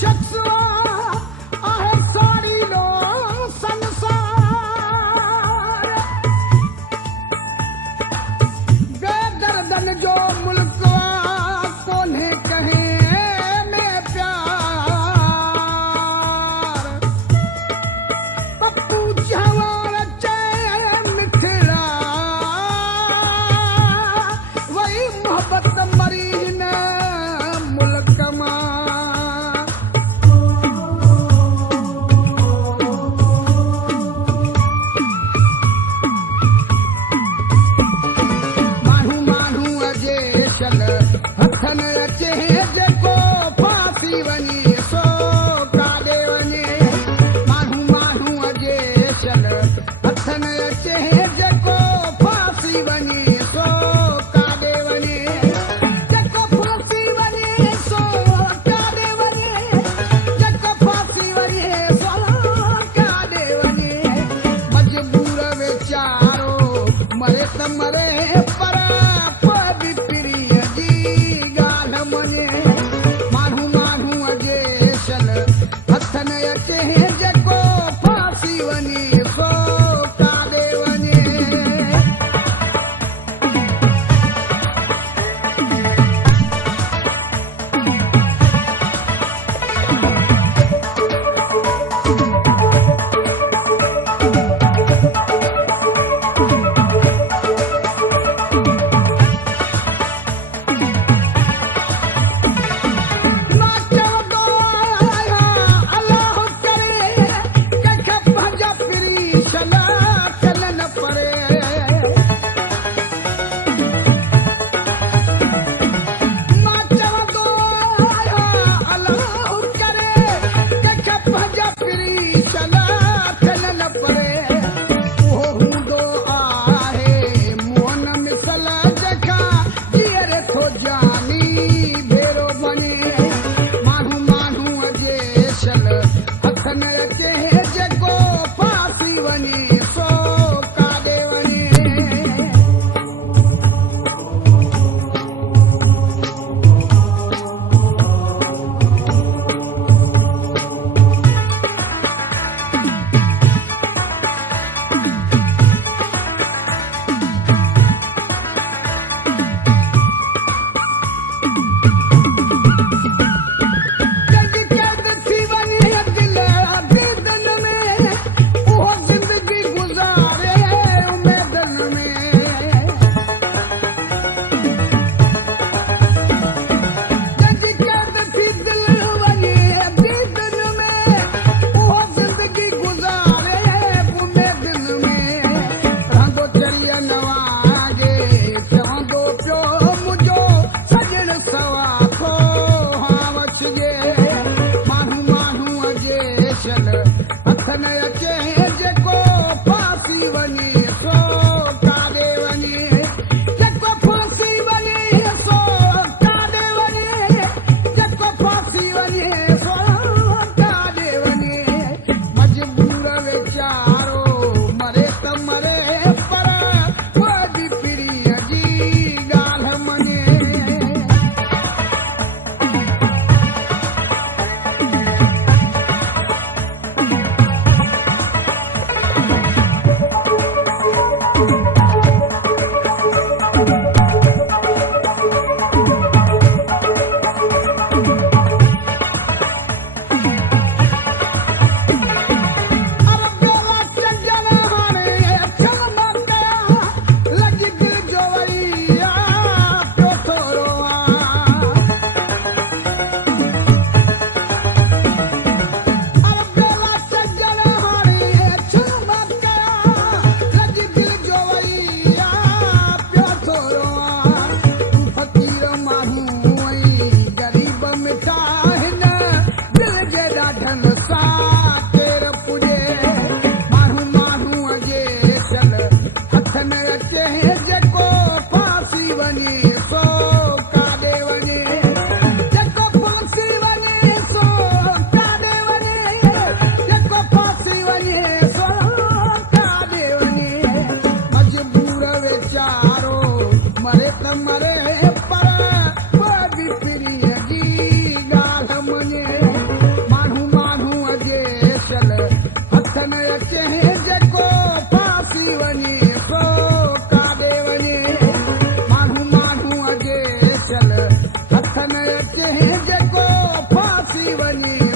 शख्स आहे साड़ीनो संसार बेदर्दन जो मुल्क कोन्हे कहीं में प्यार पप्पू जवान चैन मिथिला वही मोहब्बत मरी न मुल्क मां हथन अचे जेको फांसी वञे सो काॾे वञे माण्हू माण्हू अजे चल हथन अचे जेको फांसी वञे सो काॾे वञे जेको फांसी वञे सो काॾे वञे जेको फांसी वञे सो काॾे वञे मजबूर वीचारो मरे त मरे पर हथन अचे जेको फांसी वञे सो काॾे वञे हथन अचे जेको फांसी वञे सो काॾे वञे हथन अचे जेको फांसी वञे सो काॾे वञे जेको फांसी वञे सो काॾे वञे जेको फांसी वञे सो काॾे वञे मजबूर वीचारो मरे त मरे पर वॾी पीढ़ीअ जी ॻाल्हि मञे न अचे जेको फासी वञे सो काॾे वञे माण्हू माण्हूअ जे चल हथ न अचे जेको फासी वञे